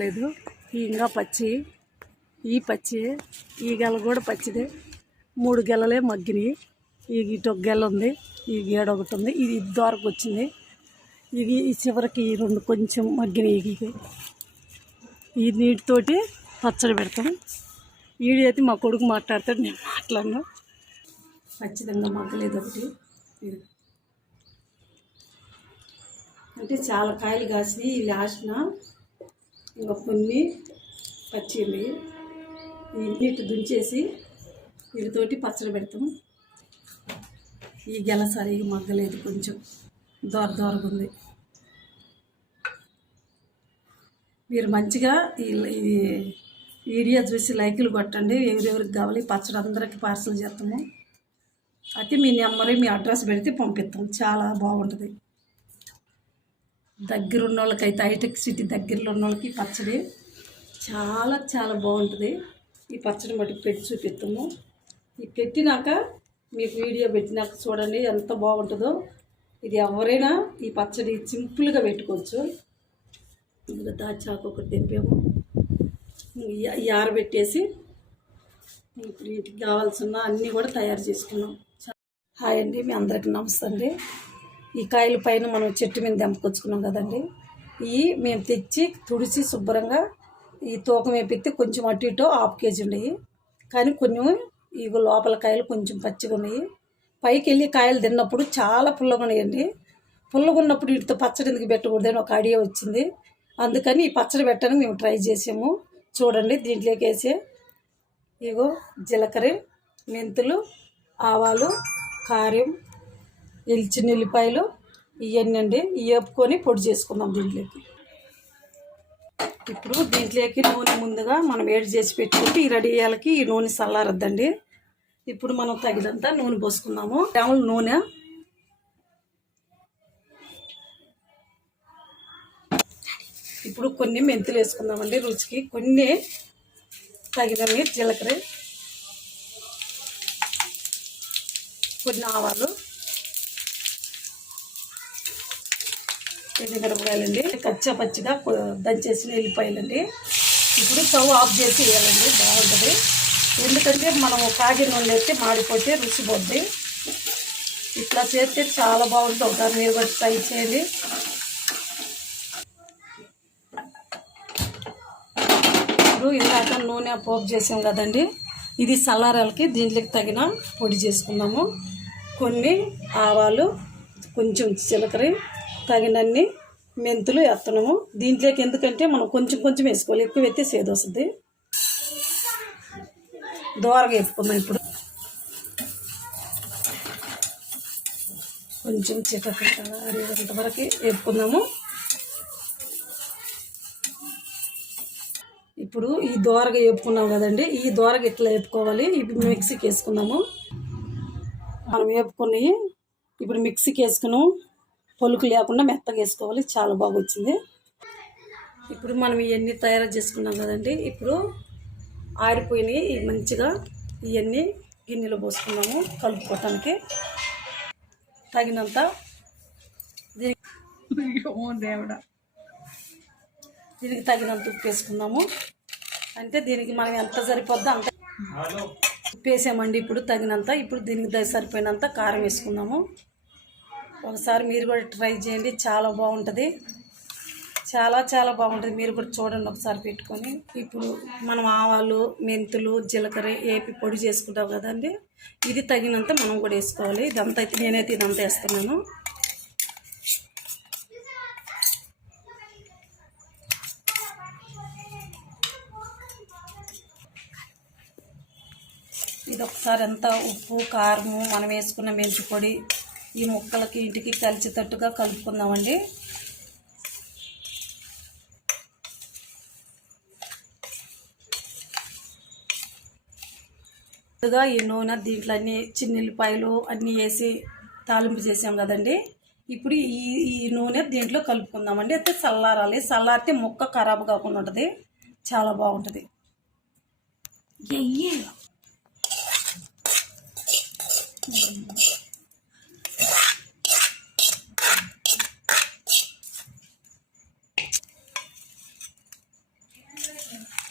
లేదు. ఈ ఇంకా పచ్చి ఈ పచ్చి ఈ గెల కూడా పచ్చిదే. మూడు గెలలే మగ్గినాయి. ఈ ఇటు ఒక గెల ఉంది ఈ గేడ ఒకటి ఉంది. ఇది ఇద్దరికి వచ్చింది. ఇది ఈ చివరికి ఈ రెండు కొంచెం మగ్గినాయి ఇవి. ఈ నీటితోటి పచ్చడి పెడతాం. ఈడి అయితే మా కొడుకు మాట్లాడతాడు నేను మాట్లాడను. ఖచ్చితంగా మగ్గలేదు ఒకటి. ఇది. అంటే చాలా కాయలు కాసినాయి ఈ లాస్ట్న. ఇంకా కొన్ని పచ్చింది ఈ దుంచేసి వీటితోటి పచ్చడి పెడతాం. ఈ గెల సరిగా మగ్గలేదు కొంచెం. దోర దోరగా ఉంది. మీరు మంచిగా ఈ ఈ వీడియో చూసి లైకులు కొట్టండి. ఎవరెవరికి కావాలి పచ్చడి అందరికీ పార్సల్ చేస్తాము. అయితే మీ నెంబర్ మీ అడ్రస్ పెడితే పంపిస్తాం. చాలా బాగుంటుంది. దగ్గర ఉన్న వాళ్ళకైతే హైటెక్ సిటీ దగ్గరలో ఉన్న వాళ్ళకి పచ్చడి చాలా చాలా బాగుంటుంది. ఈ పచ్చడి మటుకు పెట్టి చూపిస్తాము ఈ పెట్టినాక మీకు వీడియో పెట్టినాక చూడండి ఎంత బాగుంటుందో. ఇది ఎవరైనా ఈ పచ్చడి సింపుల్గా పెట్టుకోవచ్చు. ఇంకా దాచాకు ఒకటి తెంపాము ఈ- ఆరబెట్టేసి ఇప్పుడు ఇంటికి కావాల్సిన అన్నీ కూడా తయారు చేసుకున్నాం. హాయ్ అండి మీ అందరికి నమస్తే అండి. ఈ కాయల పైన మనం చెట్టు మీద దెంపకొచ్చుకున్నాం కదండి. ఇవి మేము తెచ్చి తుడిచి శుభ్రంగా ఈ తూకం వేపిస్తే కొంచెం అటు ఇటు హాఫ్ కేజీ ఉన్నాయి. కానీ కొన్ని ఇవి లోపల కాయలు కొంచెం పచ్చిగా ఉన్నాయి. పైకి వెళ్ళి కాయలు తిన్నప్పుడు చాలా పుల్లగా ఉన్నాయండి. పుల్లగా ఉన్నప్పుడు వీటితో పచ్చడి ఎందుకు పెట్టకూడదని ఒక ఐడియా వచ్చింది. అందుకని ఈ పచ్చడి పెట్టడానికి మేము ట్రై చేసాము. చూడండి దీంట్లోకి వేసే ఇగో జీలకర్ర మెంతులు ఆవాలు కారం ఎల్చిన ఉల్లిపాయలు ఇవన్నీ అండి వేపుకొని పొడి చేసుకుందాం దీంట్లోకి. ఇప్పుడు దీంట్లోకి నూనె ముందుగా మనం వేడి చేసి పెట్టుకుంటే ఈ రెడీ అయ్యాలకి ఈ నూనె చల్లారద్దండి. ఇప్పుడు మనం తగినంత నూనె పోసుకుందాము. గ్రాముల నూనె. ఇప్పుడు కొన్ని మెంతులు వేసుకుందామండి రుచికి. కొన్ని తగినవి జీలకర్ర కొన్ని ఆవాలు ఎండుమిరపకాయలండి కచ్చా పచ్చిగా దంచేసిన వెళ్ళిపోయాలండి ఇప్పుడు స్టవ్ ఆఫ్ చేసి వేయాలండి. బాగుంటుంది. ఎందుకంటే మనం కాగి నూనె వేస్తే మాడిపోతే రుచి పోద్ది ఇట్లా చేస్తే చాలా బాగుంటుంది. ఒకసారి మీరు కూడా ట్రై చేయండి. ఇప్పుడు ఇందాక నూనె పోపు చేసాం కదండి. ఇది సల్లారాలకి దీంట్లోకి తగిన పొడి చేసుకున్నాము కొన్ని ఆవాలు కొంచెం జీలకర్ర తగినన్ని మెంతులు వేస్తున్నాము. దీంట్లోకి ఎందుకంటే మనం కొంచెం కొంచెం వేసుకోవాలి. ఎక్కువ వేస్తే సేదు వస్తుంది. దోరగా వేసుకుందాం ఇప్పుడు. కొంచెం చిటకట్ట అరిగంట వరకు వేపుకుందాము ఇప్పుడు ఈ దోరగా వేపుకున్నాం కదండి. ఈ దోరగా ఇట్లా వేపుకోవాలి? ఇప్పుడు మిక్సీకి వేసుకుందాము. మనం వేపుకున్నాయి ఇప్పుడు మిక్సీకి వేసుకున్నాం. పలుకు లేకుండా మెత్తగా వేసుకోవాలి. చాలా బాగా వచ్చింది ఇప్పుడు మనం ఇవన్నీ తయారు చేసుకున్నాం కదండి. ఇప్పుడు ఆరిపోయినాయి. మంచిగా ఇవన్నీ గిన్నెలో పోసుకున్నాము కలుపుకోవటానికి. తగినంత దేవుడా. దీనికి తగినంత ఉప్పు వేసుకుందాము. అంటే దీనికి మనం ఎంత సరిపోద్దో అంత ఉప్పు వేసామండి. ఇప్పుడు తగినంత. ఇప్పుడు దీనికి సరిపోయినంత కారం వేసుకుందాము. ఒకసారి మీరు కూడా ట్రై చేయండి. చాలా బాగుంటుంది. చాలా చాలా బాగుంటుంది. మీరు కూడా చూడండి ఒకసారి పెట్టుకొని. ఇప్పుడు మనం ఆవాలు మెంతులు జీలకర్ర వేపి పొడి చేసుకుంటాం కదండి. ఇది తగినంత మనం కూడా వేసుకోవాలి. ఇదంతా అయితే నేనైతే ఇదంతా వేస్తున్నాను. ఇది ఒకసారి అంతా ఉప్పు కారము మనం వేసుకున్న మెంతి పొడి ఈ ముక్కలకి ఇంటికి కలిసేటట్టుగా కలుపుకుందామండి. ముందుగా ఈ నూనె దీంట్లో అన్ని చిన్నుల్లిపాయలు అన్నీ వేసి తాలింపు చేసాం కదండి. ఇప్పుడు ఈ ఈ నూనె దీంట్లో కలుపుకుందామండి. అయితే చల్లారాలి. చల్లారితే ముక్క ఖరాబ్ కాకుండా ఉంటుంది. చాలా బాగుంటుంది. ఎయ్యి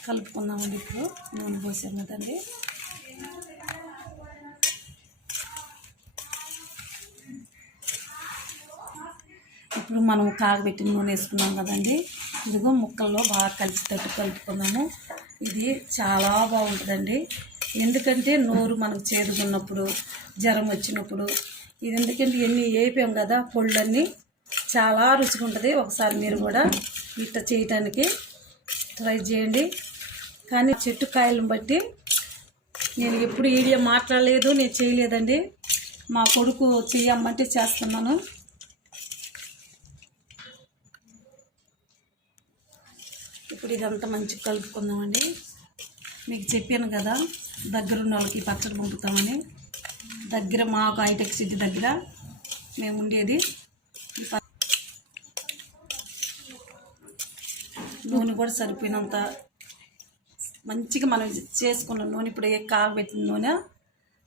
కలుపుకుందామండి ఇప్పుడు నూనె పోసాం కదండి. ఇప్పుడు మనం కాగబెట్టిన నూనె వేసుకున్నాం కదండి. ఇదిగో ముక్కల్లో బాగా కలిసేటట్టు కలుపుకున్నాము ఇది చాలా బాగుంటుందండి. ఎందుకంటే నోరు మనకు చేదుకున్నప్పుడు జ్వరం వచ్చినప్పుడు ఇది ఎందుకంటే ఎన్ని వేపాం కదా పొళ్ళన్నీ చాలా రుచిగా ఉంటుంది. ఒకసారి మీరు కూడా ఇట్లా చేయటానికి ట్రై చేయండి. కానీ చెట్టు కాయలను బట్టి నేను ఎప్పుడు వీడియో మాట్లాడలేదు నేను చేయలేదండి. మా కొడుకు చేయమ్మంటే చేస్తున్నాను. ఇప్పుడు ఇదంతా మంచిగా కలుపుకుందామండి. మీకు చెప్పాను కదా దగ్గర ఉన్న వాళ్ళకి పచ్చడి పంపుతామని. దగ్గర మాకు హైటెక్ సిటీ దగ్గర మేము ఉండేది. నూనె కూడా సరిపోయినంత మంచిగా మనం చేసుకున్న నూనె ఇప్పుడు ఏ కాగబెట్టిన నూనె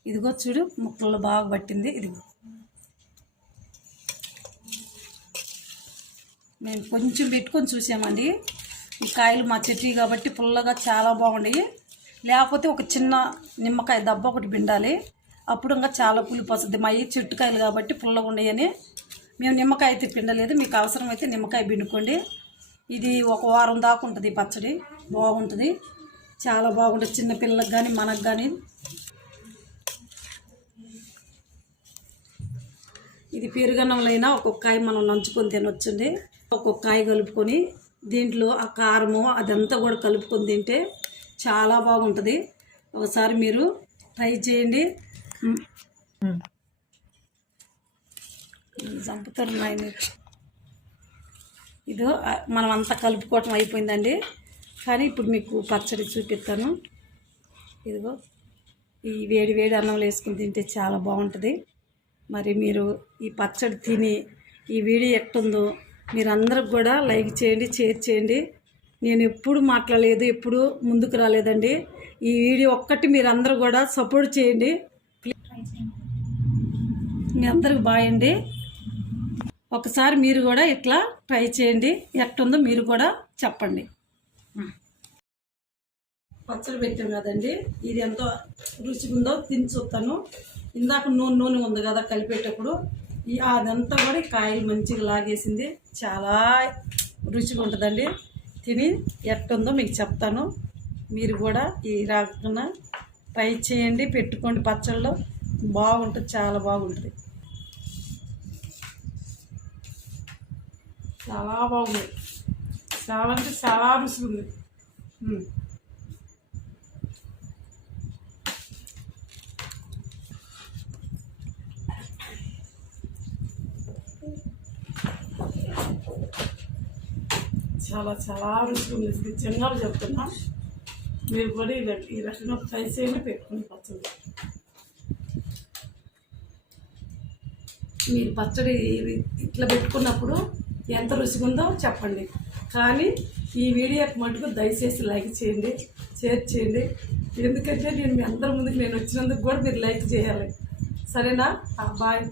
ఇదిగో చూడు ముక్కలు బాగా పట్టింది ఇదిగో. మేము కొంచెం పెట్టుకొని చూసామండి. ఈ కాయలు మా చెట్టు కాబట్టి పుల్లగా చాలా బాగుండేవి లేకపోతే ఒక చిన్న నిమ్మకాయ దెబ్బ ఒకటి పిండాలి. అప్పుడు ఇంకా చాలా పులిపు వస్తుంది మా ఈ చెట్టుకాయలు కాబట్టి పుల్లగా ఉన్నాయని మేము నిమ్మకాయ అయితే పిండలేదు. మీకు అవసరమైతే నిమ్మకాయ పిండుకోండి. ఇది ఒక వారం దాకా ఉంటుంది పచ్చడి. బాగుంటుంది. చాలా బాగుంటుంది. చిన్నపిల్లలకు కానీ మనకు కానీ ఇది పెరుగన్నంలో అయినా ఒక్కొక్క కాయ మనం నంచుకొని తినొచ్చండి. ఒక్కొక్క కాయ కలుపుకొని దీంట్లో ఆ కారము అదంతా కూడా కలుపుకొని తింటే చాలా బాగుంటుంది. ఒకసారి మీరు ట్రై చేయండి. చంపుతారు నాయన. ఇదో మనం అంతా కలుపుకోవటం అయిపోయిందండి. కానీ ఇప్పుడు మీకు పచ్చడి చూపిస్తాను. ఇదిగో ఈ వేడి వేడి అన్నంలో వేసుకుని తింటే చాలా బాగుంటుంది. మరి మీరు ఈ పచ్చడి తిని ఈ వీడియో ఎట్టుందో మీరు అందరికి కూడా లైక్ చేయండి షేర్ చేయండి. నేను ఎప్పుడు మాట్లాడలేదు ఎప్పుడు ముందుకు రాలేదండి. ఈ వీడియో ఒక్కటి మీరు అందరూ కూడా సపోర్ట్ చేయండి. మీ అందరికి బాయ్ ఒకసారి మీరు కూడా ఇట్లా ట్రై చేయండి. ఎట్టుందో మీరు కూడా చెప్పండి. పచ్చడి పెట్టాం కదండి. ఇది ఎంతో రుచిగా ఉందో తిని చూస్తాను. ఇందాక నూనె నూనె ఉంది కదా కలిపేటప్పుడు. అదంతా కూడా కాయలు మంచిగా లాగేసింది. చాలా రుచిగా ఉంటుందండి తిని ఎట్టుందో మీకు చెప్తాను. మీరు కూడా ఈ రాకుండా ట్రై చేయండి పెట్టుకోండి పచ్చళ్ళు బాగుంటుంది చాలా బాగుంటుంది. చాలా బాగుంది. చాలా అంటే చాలా రుచిగా ఉంది చాలా చాలా రుచిగా ఉంది నిజంగా చెప్తున్నా. మీరు కూడా ఈ ఈ రకంగా ట్రై చేయండి పెట్టుకుని పచ్చడి. మీరు పచ్చడి ఇట్లా పెట్టుకున్నప్పుడు ఎంత రుచిగా ఉందో చెప్పండి. కానీ ఈ వీడియోకి మటుకు దయచేసి లైక్ చేయండి షేర్ చేయండి. ఎందుకంటే నేను మీ అందరి ముందుకు నేను వచ్చినందుకు కూడా మీరు లైక్ చేయాలి. సరేనా? బాయ్.